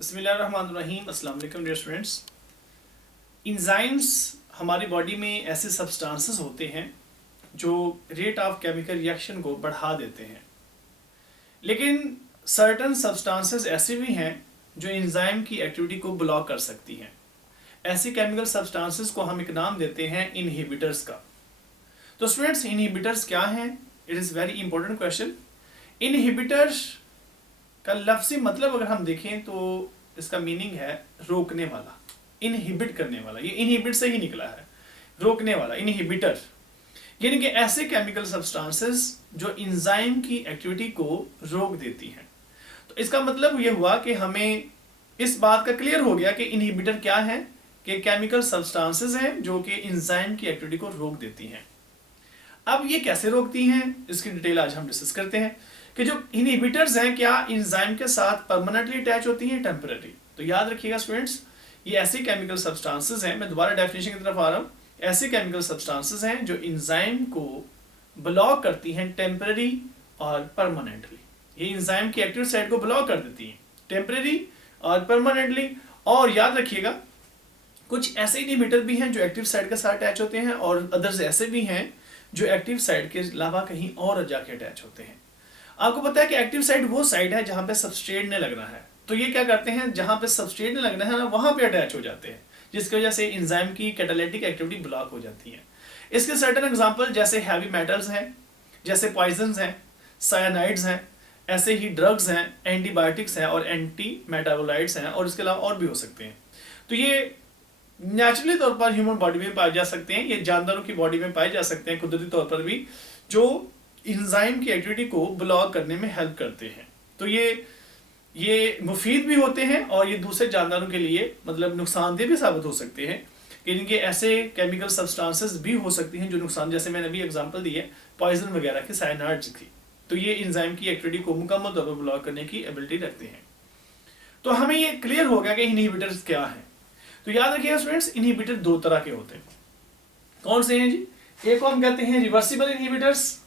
बिस्मिल्लाहिर्रहमानिर्रहीम। अस्सलाम वालेकुम डियर स्टूडेंट्स। इंजाइम्स हमारी बॉडी में ऐसे सब्सटेंसेस होते हैं जो रेट ऑफ केमिकल रिएक्शन को बढ़ा देते हैं, लेकिन सर्टन सब्सटेंसेस ऐसे भी हैं जो इंजाइम की एक्टिविटी को ब्लॉक कर सकती हैं। ऐसी केमिकल सब्सटेंसेस को हम एक नाम देते हैं इनहिबिटर्स का। तो स्टूडेंट्स, इनहिबिटर्स क्या हैं? It is very important question. Inhibitors का लफ्ज़ी मतलब अगर हम देखें तो इसका मीनिंग है रोकने वाला, इनहिबिट करने वाला। ये इनहिबिट से ही निकला है, रोकने वाला, इनहिबिटर। यानी कि ऐसे केमिकल सब्सटेंसेस जो इंजाइम की एक्टिविटी को रोक देती हैं। तो इसका मतलब ये हुआ कि हमें इस बात का क्लियर हो गया कि इनहिबिटर क्या है, कि केमिकल सब्सटेंसेस हैं जो कि इंजाइम की एक्टिविटी को रोक देती हैं। अब ये कैसे रोकती हैं, इसकी डिटेल आज हम डिस्कस करते हैं कि जो इनहिबिटर्स हैं क्या इंजाइम के साथ परमानेंटली अटैच होती हैं, टेम्पररी। तो याद रखिएगा स्टूडेंट्स, ये ऐसी केमिकल सब्सटेंसेस हैं, मैं दोबारा डेफिनेशन की तरफ आ रहा हूँ, ऐसे केमिकल सब्सटेंसेस हैं जो इंजाइम को ब्लॉक करती हैं टेम्पररी और परमानेंटली। ये इंजाइम की एक्टिव साइट को ब्लॉक कर देती हैं टेम्पररी और परमानेंटली। और याद रखिएगा, कुछ ऐसे इनहिबिटर भी हैं जो एक्टिव साइट के साथ अटैच होते हैं, और अदर्स ऐसे भी हैं जो एक्टिव साइट के अलावा कहीं और जाके अटैच होते हैं। आपको पता है कि एक्टिव साइट वो साइट है जहां पे सबस्ट्रेट ने लगना है, तो ये क्या करते हैं, जहां पे सबस्ट्रेट ने लगना है ना, वहां पे अटैच हो जाते हैं, जिसकी वजह से इंजाइम की कैटालिटिक एक्टिविटी ब्लॉक हो जाती है। इसके सर्टेन एग्जांपल जैसे हैवी मेटल्स हैं, जैसे पॉइजन्स हैं, साइनाइड्स हैं, ऐसे ही ड्रग्स हैं, एंटीबायोटिक्स हैं और एंटी मेटाबोलाइट्स हैं, और इसके अलावा और भी हो सकते हैं। तो ये नेचुरली तौर पर ह्यूमन बॉडी में पाए जा सकते हैं, ये जानवरों की बॉडी में पाए जा सकते हैं कुदरती तौर पर भी, जो इंजाइम की एक्टिविटी को ब्लॉक करने में हेल्प करते हैं। तो ये मुफीद भी होते हैं और ये दूसरे जानवरों के लिए मतलब नुकसानदेह भी साबित हो सकते हैं, कि इनके ऐसे केमिकल सब्सटेंसेस भी हो सकती हैं जो नुकसान, जैसे मैंने अभी एग्जांपल दी है पॉइजन वगैरह की, साइनाइड्स की। तो ये इंजाइम की एक्टिविटी को मुकम्मल तौर पर ब्लॉक करने की एबिलिटी रखते हैं। तो हमें ये क्लियर हो गया कि इनहिबिटर्स क्या है। तो याद रखिएगा स्टूडेंट्स, इनहिबिटर दो तरह के होते हैं। कौन से हैं जी? एक को हम कहते हैं रिवर्सिबल इनहिबिटर्स,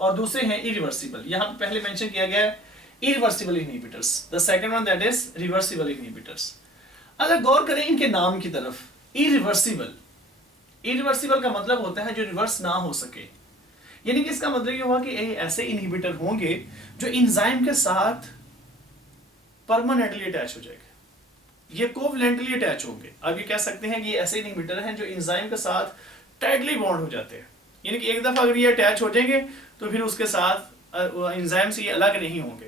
और दूसरे हैं इरिवर्सिबल। यहां पे पहले मेंशन किया गया है irreversible inhibitors, the second one that is reversible inhibitors. अगर गौर करें इनके नाम की तरफ, इरिवर्सिबल का मतलब होता है जो रिवर्स ना हो सके। यानी कि इसका मतलब ये हुआ कि ऐसे इनहिबिटर होंगे जो इंजाइम के साथ परमानेंटली अटैच हो जाएंगे, ये कोवलेंटली अटैच होंगे। अब ये कह सकते हैं कि ये ऐसे इनहिबिटर हैं जो इंजाइम के साथ टाइटली बॉन्ड हो जाते हैं, यानी कि एक दफा अगर ये अटैच हो जाएंगे तो फिर उसके साथ इंजाइम से ये अलग नहीं होंगे।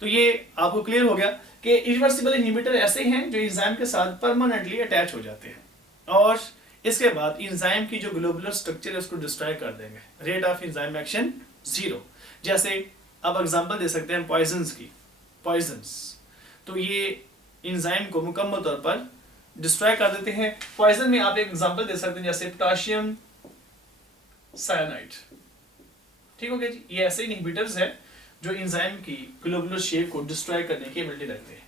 तो ये आपको क्लियर हो गया कि इरिवर्सिबल इनहिबिटर ऐसे हैं जो इंजाइम के साथ परमानेंटली अटैच हो जाते हैं, और इसके बाद इंजाइम की जो ग्लोबुलर स्ट्रक्चर है उसको डिस्ट्रॉय कर देंगे, रेट ऑफ इंजाइम एक्शन 0। जैसे अब एग्जांपल दे सकते हैं पॉइजन्स की, तो ये इंजाइम को मुकम्मल तौर पर डिस्ट्रॉय कर देते हैं। पॉइजन में आप एक एग्जांपल दे सकते हैं जैसे पोटेशियम साइनाइड। ठीक हो गया जी। ये ऐसे इनहिबिटर्स हैं जो इंजाइम की ग्लोबुलर शेप को डिस्ट्रॉय करने की एबिलिटी रखते हैं।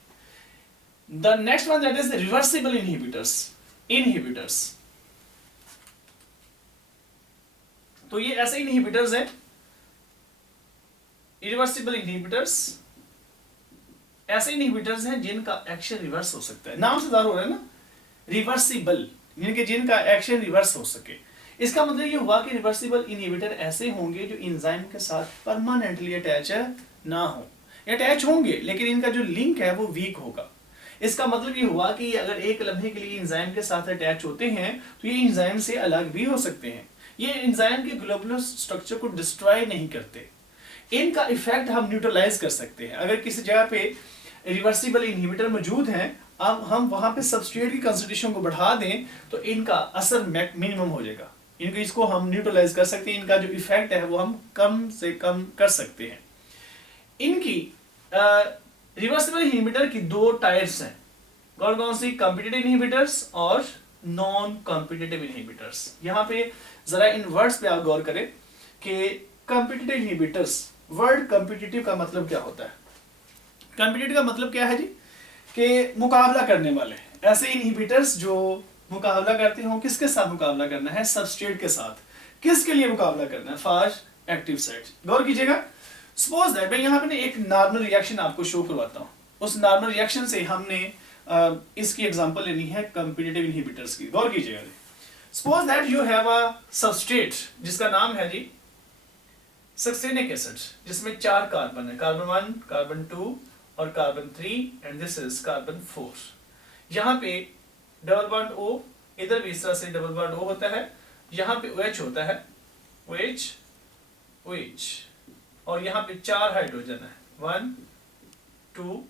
The next one that is reversible inhibitors. तो ये ऐसे इनहिबिटर्स हैं, इरिवर्सिबल इनहिबिटर्स, ऐसे इनहिबिटर्स हैं जिनका एक्शन रिवर्स हो सकता है। नाम से ज़ाहिर हो रहा है ना, रिवर्सिबल, यानी कि जिनका एक्शन रिवर्स हो सके। इसका मतलब ये हुआ कि रिवर्सिबल इनहिबिटर ऐसे होंगे जो इंजाइम के साथ परमानेंटली अटैच ना हो, अटैच होंगे लेकिन इनका जो लिंक है वो वीक होगा। इसका मतलब ये हुआ कि अगर एक लम्हे के लिए इंजाइम के साथ अटैच होते हैं तो ये इंजाइम से अलग भी हो सकते हैं। ये इंजाइम के ग्लोबुलर स्ट्रक्चर को डिस्ट्रॉय नहीं करते, इनका इफेक्ट हम न्यूट्रलाइज कर सकते हैं। अगर किसी जगह पे रिवर्सिबल इनहिबिटर मौजूद हैं, अब हम वहां पे सबस्ट्रेट की कंसंट्रेशन को बढ़ा दें तो इनका असर मिनिमम हो जाएगा, इसको हम न्यूट्रलाइज कर सकते हैं, इनका जो इफेक्ट है वो हम कम से कम कर सकते हैं। इनकी रिवर्सिबल इनहिबिटर की दो टाइप्स हैं, कौन कौन सी? कॉम्पिटिटिव इनहिबिटर्स और नॉन कॉम्पिटिटिव इनहिबिटर्स। यहाँ पे जरा इन वर्ड्स पे आप गौर करें कि कॉम्पिटिटिव इनहिबिटर्स, वर्ड कॉम्पिटिटिव का मतलब क्या होता है? कॉम्पिटिटिव का मतलब क्या है जी? कि मुकाबला करने वाले, ऐसे इनहिबिटर्स जो मुकाबला करते हो। किसके साथ मुकाबला करना है? सबस्ट्रेट के साथ। किसके लिए मुकाबला करना है? For active site. गौर कीजिएगा, सपोज दैट मैं यहाँ पे एक नॉर्मल रिएक्शन आपको शो करवाता हूँ। उस नॉर्मल रिएक्शन से हमने इसकी एग्जांपल लेनी है कॉम्पिटिटिव इनहिबिटर्स की। गौर कीजिएगा जी। Suppose that you have a substrate जिसका नाम है जी सक्सेनिक एसिड, जिसमें 4 कार्बन है, कार्बन 1, कार्बन 2 और carbon 3 and this is carbon 4। यहाँ पे डबल बॉन्ड O, इधर भी इस तरह से डबल बॉन्ड O होता है, यहाँ पे OH होता है, OH OH, और यहाँ पे 4 हाइड्रोजन है, 1 2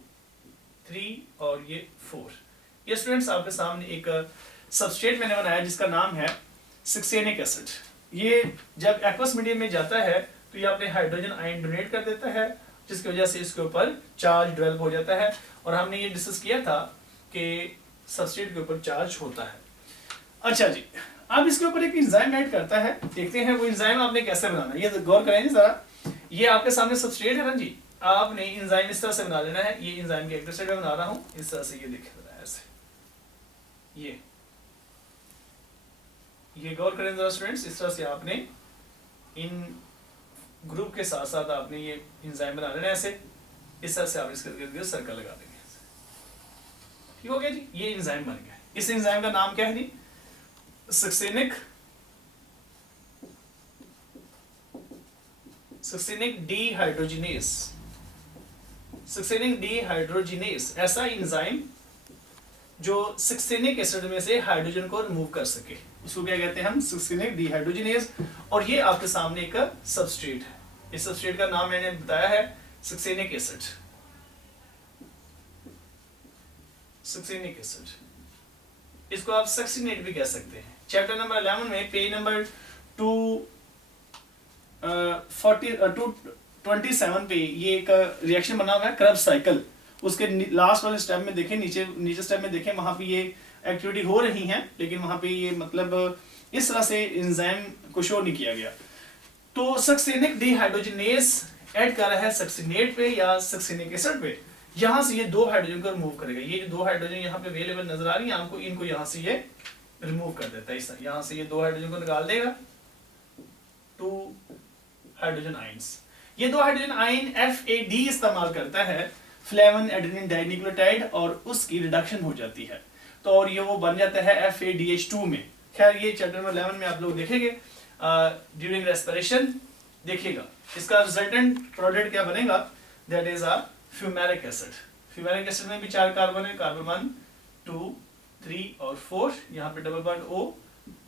3 और ये 4। ये स्टूडेंट्स आपके सामने एक सबस्ट्रेट मैंने बनाया जिसका नाम है सक्सेनिक एसिड। ये जब एक्वस मीडियम में जाता है तो ये अपने हाइड्रोजन आयन डोनेट कर देता है, जिसकी वजह से इसके ऊपर चार्ज डेवलप हो जाता है। और हमने ये डिस्कस किया था कि सबस्ट्रेट के ऊपर चार्ज होता है। अच्छा जी, अब इसके ऊपर एक एंजाइम ऐड करता है, देखते हैं वो एंजाइम आपने कैसे बनाना है। ये गौर करें जरा, ये आपके सामने सबस्ट्रेट है ना जी, आपने एंजाइम इस तरह से बना लेना है। ये एंजाइम के एक साइड में बना रहा हूं, इस तरह से ये दिख रहा है ऐसे। ये गौर करें जरा स्टूडेंट्स, इस तरह से आपने इन ग्रुप के साथ साथ आपने ये एंजाइम बना लेना है ऐसे। इस तरह से आप इसके इर्द-गिर्द सर्कल लगा देंगे। ठीक हो गया जी, ये एंजाइम बन गया। इस एंजाइम का नाम क्या है जी? Succinic dehydrogenase. सक्सेनिक डीहाइड्रोजिनेस ऐसा एंजाइम जो सक्सेनिक एसिड में से हाइड्रोजन को रिमूव कर सके, उसको क्या कहते हैं हम? Succinic dehydrogenase. और ये आपके सामने एक सबस्ट्रेट है। इस सबस्ट्रेट का नाम मैंने बताया है सक्सेनिक एसिड। सक्सेनिक एसिड, इसको आप सक्सिनेट भी कह सकते हैं। चैप्टर नंबर 11 में पेज नंबर 227 पे ये एक रिएक्शन बना हुआ है, क्रब साइकिल। उसके लास्ट वाले स्टेप में देखें, नीचे स्टेप में देखें, वहां पे ये एक्टिविटी हो रही है, लेकिन वहां पे ये मतलब इस तरह से एंजाइम को शो नहीं किया गया। तो सक्सेनिक डीहाइड्रोजिनेस ऐड कर रहा है सक्सिनेट पे या सक्सेनिक एसिड पे। यहां से ये 2 हाइड्रोजन को रिमूव करेगा। ये जो 2 हाइड्रोजन यहाँ पे अवेलेबल नजर आ रही है आपको, इनको यहाँ से ये रिमूव कर देता है। यहाँ से ये 2 हाइड्रोजन को निकाल देगा, 2 हाइड्रोजन आयंस। ये 2 हाइड्रोजन आयन FAD इस्तेमाल करता है, फ्लेवन एडेनिन डाइन्यूक्लियोटाइड, और उसकी रिडक्शन हो जाती है। तो और ये वो बन जाता है FADH2 में। खैर ये चैप्टर नंबर 11 में आप लोग देखेंगे ड्यूरिंग रेस्पिरेशन देखिएगा। इसका रिजल्टेंट प्रोडक्ट क्या बनेगा? That is a fumaric acid. Fumaric acid में भी 4 कार्बन है, कार्बन 1 2 3 और 4। यहाँ पे डबल बॉन्ड O,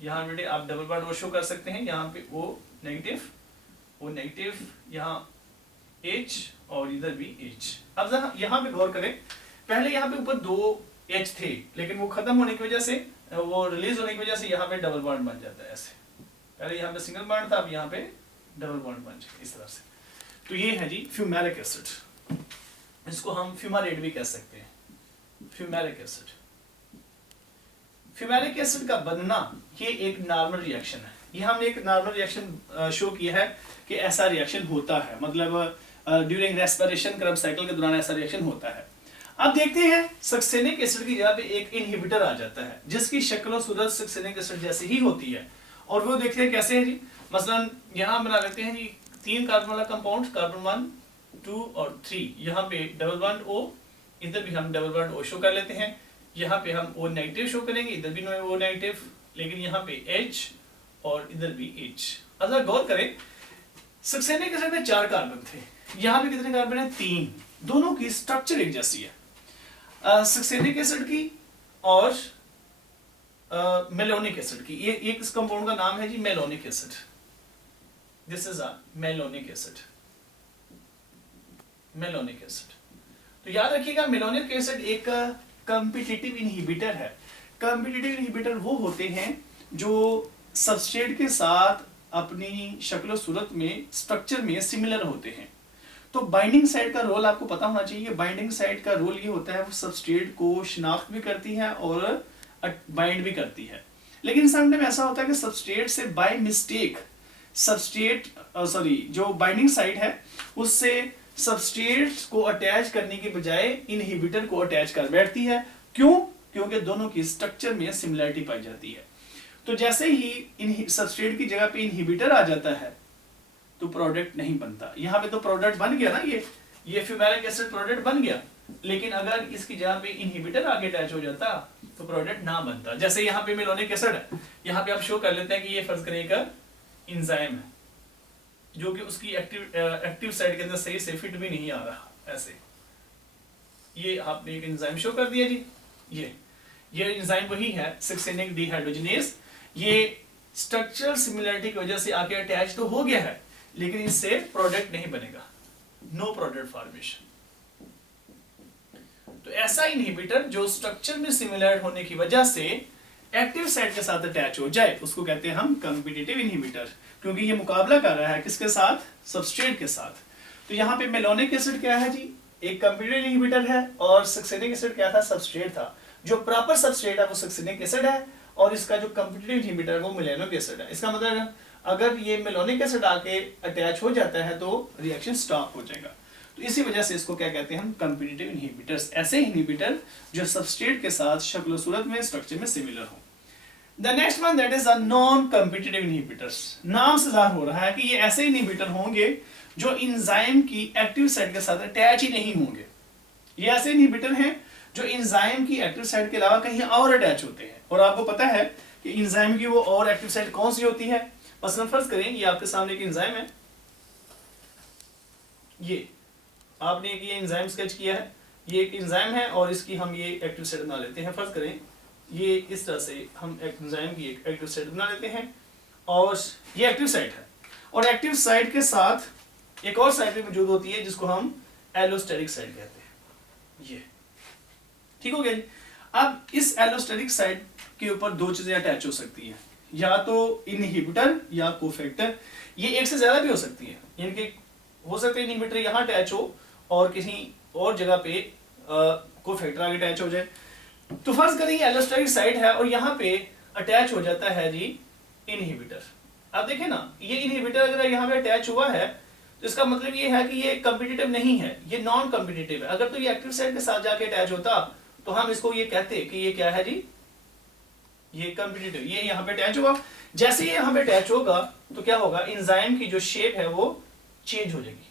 यहाँ पे आप डबल बॉन्ड O शो कर सकते हैं। यहाँ पे O नेगेटिव, यहाँ H और इधर भी H। अब यहाँ पे गौर करें, पहले यहाँ पे ऊपर 2 H थे, लेकिन वो खत्म होने की वजह से, वो रिलीज होने की वजह से यहाँ पे डबल बॉन्ड बन जाता है ऐसे। पहले यहाँ पे सिंगल बॉन्ड था, अब यहाँ पे डबल बॉन्ड बन जाए इस तरह से। तो ये है जी फ्यूमेरिक एसिड। इसको हम फ्यूमारेट भी कह सकते हैं, फ्यूमेरिक एसिड। फ्यूमेरिक एसिड का बनना ये एक नॉर्मल रिएक्शन है। ये हमने एक नॉर्मल रिएक्शन शो किया है कि ऐसा रिएक्शन होता है, मतलब ड्यूरिंग रेस्पिरेशन क्रब साइकिल के दौरान ऐसा रिएक्शन होता है। अब देखते हैं सक्सेनिक एसिड की जगह पे एक इनहिबिटर आ जाता है जिसकी शक्ल और सूरत सक्सेनिक एसिड जैसी ही होती है। और वो देखते हैं कैसे है जी। मसलन यहाँ बना लेते हैं जी 3 कार्बन वाला कंपाउंड, कार्बन 1 2 और 3। यहाँ पे डबल बॉन्ड O, इधर भी हम डबल बॉन्ड O शो कर लेते हैं। यहाँ पे हम O नेगेटिव शो करेंगे, इधर भी O नेगेटिव, लेकिन यहाँ पे H और इधर भी H। अगर गौर करें, सक्सेनिक एसिड में 4 कार्बन थे, यहाँ पे कितने कार्बन है? 3। दोनों की स्ट्रक्चर एक जैसी है, सक्सेनिक एसिड की और मेलोनिक एसिड की। ये एक इस कंपाउंड का नाम है जी malonic acid. This is a malonic acid. Malonic acid, तो याद रखिएगा मेलोनिक एसिड एक कॉम्पिटिटिव इनहिबिटर है। कॉम्पिटिटिव इनहिबिटर वो होते हैं जो सबस्ट्रेट के साथ अपनी शक्ल सूरत में, स्ट्रक्चर में सिमिलर होते हैं। तो बाइंडिंग साइट का रोल आपको पता होना चाहिए। बाइंडिंग साइट का रोल ये होता है वो सबस्ट्रेट को शिनाख्त भी करती है और बाइंड भी करती है। लेकिन समटाइम ऐसा होता है कि सबस्ट्रेट से बाय मिस्टेक जो बाइंडिंग साइट है उससे सबस्ट्रेट को अटैच करने के बजाय इनहिबिटर को अटैच कर बैठती है। क्यों? क्योंकि दोनों की स्ट्रक्चर में सिमिलरिटी पाई जाती है। तो जैसे ही सबस्ट्रेट की जगह पे इनहिबिटर आ जाता है तो प्रोडक्ट नहीं बनता। यहाँ पे तो प्रोडक्ट बन गया ना, ये फ्यूमेरिक एसिड प्रोडक्ट बन गया, लेकिन अगर इसकी जगह पे इनहिबिटर आगे अटैच हो जाता तो प्रोडक्ट ना बनता। जैसे यहाँ पे मेलोनिक एसिड है, यहाँ पे आप शो कर लेते हैं कि ये फर्ज करेगा एंजाइम है जो कि उसकी एक्टिव साइड के अंदर सही से फिट भी नहीं आ रहा। ऐसे ये आपने एक एंजाइम शो कर दिया जी, ये एंजाइम वही है सक्सेनिक डिहाइड्रोजिनेज। ये स्ट्रक्चरल सिमिलरिटी की वजह से आके अटैच तो हो गया है, लेकिन इससे प्रोडक्ट नहीं बनेगा, नो प्रोडक्ट फॉर्मेशन। तो ऐसा इनहिबिटर जो स्ट्रक्चर में सिमिलर होने की वजह से एक्टिव साइट के साथ अटैच हो जाए, उसको कहते हैं हम कॉम्पिटिटिव इनहिबिटर, क्योंकि ये मुकाबला कर रहा है किसके साथ, सबस्ट्रेट के साथ। तो यहाँ पे मेलोनिक एसिड क्या है जी, एक कॉम्पिटिटिव इनहिबिटर है, और सक्सेनिक एसिड क्या था, सबस्ट्रेट था। जो प्रॉपर सबस्ट्रेट है वो सक्सेनिक एसिड है, और इसका जो कॉम्पिटिटिव इनहिबिटर है वो मेलोनिक एसिड है। इसका मतलब अगर ये मेलोनिक एसिड आके अटैच हो जाता है तो रिएक्शन स्टॉप हो जाएगा। तो इसी वजह से इसको क्या कहते हैं हम, कॉम्पिटिटिव इनहिबिटर्स, ऐसे इनहिबिटर जो सबस्ट्रेट के साथ शक्ल सूरत में, स्ट्रक्चर में सिमिलर हो। The next one that is a non competitive inhibitors. नाम से जाहिर हो रहा है कि ये ऐसे इनहिबिटर होंगे जो एंजाइम की एक्टिव साइट के साथ अटैच ही नहीं होंगे। ये ऐसे इनहिबिटर हैं जो एंजाइम की एक्टिव साइट के अलावा कहीं और अटैच होते हैं। और आपको पता है कि एंजाइम की वो और एक्टिव साइट कौन सी होती है। मसलन फर्ज करें ये आपके सामने एक एंजाइम है, ये आपने ये एंजाइम स्केच किया है, ये एक एंजाइम है और इसकी हम ये एक्टिव साइट बना लेते हैं। फर्ज करें ये इस तरह से हम एंजाइम की एक एक्टिव साइट बना लेते हैं, और ये एक्टिव साइट है, और एक्टिव साइट के साथ एक और साइट भी मौजूद होती है जिसको हम एलोस्टेरिक साइट कहते हैं। ये ठीक हो गया जी। अब इस एलोस्टेरिक साइट के ऊपर दो चीजें अटैच हो सकती हैं, या तो इनहिबिटर या कोफैक्टर। ये एक से ज्यादा भी हो सकती है, यानी कि हो सकता है इनहिबिटर यहाँ अटैच हो और किसी और जगह पे कोफैक्टर आगे अटैच हो जाए। तो फर्ज करें एलोस्टेरिक साइट है और यहाँ पे अटैच हो जाता है जी इनहिबिटर। अब देखें ना, ये इनहिबिटर अगर यहाँ पे अटैच हुआ है तो इसका मतलब ये है कि ये कॉम्पिटिटिव नहीं है, ये नॉन कॉम्पिटिटिव है। अगर तो ये एक्टिव साइट के साथ जाके अटैच होता तो हम इसको ये कहते कि ये क्या है जी, ये कॉम्पिटिटिव। ये यहाँ पे अटैच हुआ, जैसे ये यहाँ पे अटैच होगा तो क्या होगा, एंजाइम की जो शेप है वो चेंज हो जाएगी।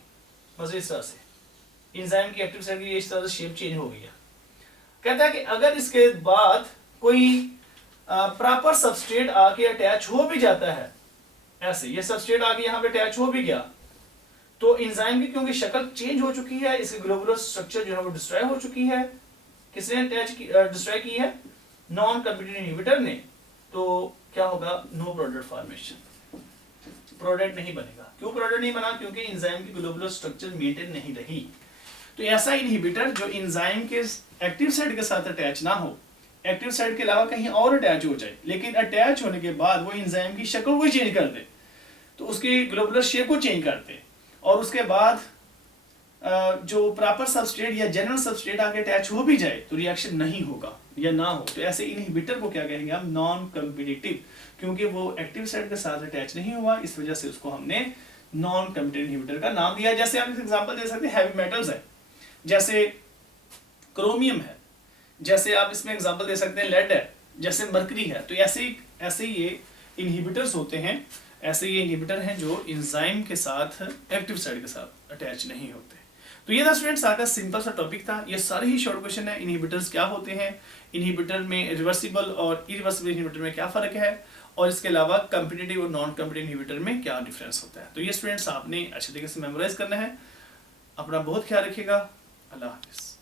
बस इस तरह से एंजाइम की एक्टिव साइट की इस तरह से शेप चेंज हो गई है। कहता है कि अगर इसके बाद कोई प्रॉपर सबस्ट्रेट आके अटैच हो भी जाता है, ऐसे ये सबस्ट्रेट आके यहाँ पे अटैच हो भी गया, तो एंजाइम की क्योंकि शक्ल चेंज हो चुकी है, इसकी ग्लोबुलर स्ट्रक्चर जो है वो डिस्ट्रॉय हो चुकी है। किसने डिस्ट्रॉय की है, नॉन कॉम्पिटिटिव इनहिबिटर ने। तो क्या होगा, नो प्रोडक्ट फॉर्मेशन, प्रोडक्ट नहीं बनेगा। क्यों प्रोडक्ट नहीं बना, क्योंकि एंजाइम की ग्लोबुलर स्ट्रक्चर मेंटेन नहीं रही। तो ऐसा इनहिबिटर जो एंजाइम के एक्टिव साइट के साथ अटैच ना हो, एक्टिव साइट के अलावा कहीं और अटैच हो जाए, लेकिन अटैच होने के बाद वो एंजाइम की शक्ल को चेंज कर दे, तो उसकी ग्लोबुलर शेप को चेंज कर दे, और उसके बाद जो प्रॉपर सबस्ट्रेट या जनरल सबस्ट्रेट आके अटैच हो भी जाए तो रिएक्शन नहीं होगा या ना हो। तो ऐसे इनहिबिटर को क्या कहेंगे हम, नॉन कॉम्पिटिटिव, क्योंकि वो एक्टिव साइट के साथ अटैच नहीं हुआ, इस वजह से उसको हमने नॉन कॉम्पिटिटिव इनहिबिटर का नाम दिया। जैसे आप एग्जांपल दे सकते हैं, हैवी मेटल्स है, जैसे क्रोमियम है, जैसे आप इसमें एग्जांपल दे सकते हैं लेड है, जैसे मरकरी है। तो ऐसे ये इनहिबिटर्स होते हैं, ऐसे ये इनहिबिटर हैं जो एंजाइम के साथ एक्टिव साइट के साथ अटैच नहीं होते। तो ये था स्टूडेंट्स आपका सिंपल सा टॉपिक था। ये सारे ही शॉर्ट क्वेश्चन है, इनहिबिटर्स क्या होते हैं, इनहिबिटर में रिवर्सिबल और इरिवर्सिबल इनहिबिटर में क्या फर्क है, और इसके अलावा कॉम्पिटिटिव और नॉन कॉम्पिटिटिव इनहिबिटर में क्या डिफरेंस होता है। तो ये स्टूडेंट्स आपने अच्छे तरीके से मेमोराइज करना है। अपना बहुत ख्याल रखिएगा। अल्लाह हाफिज़।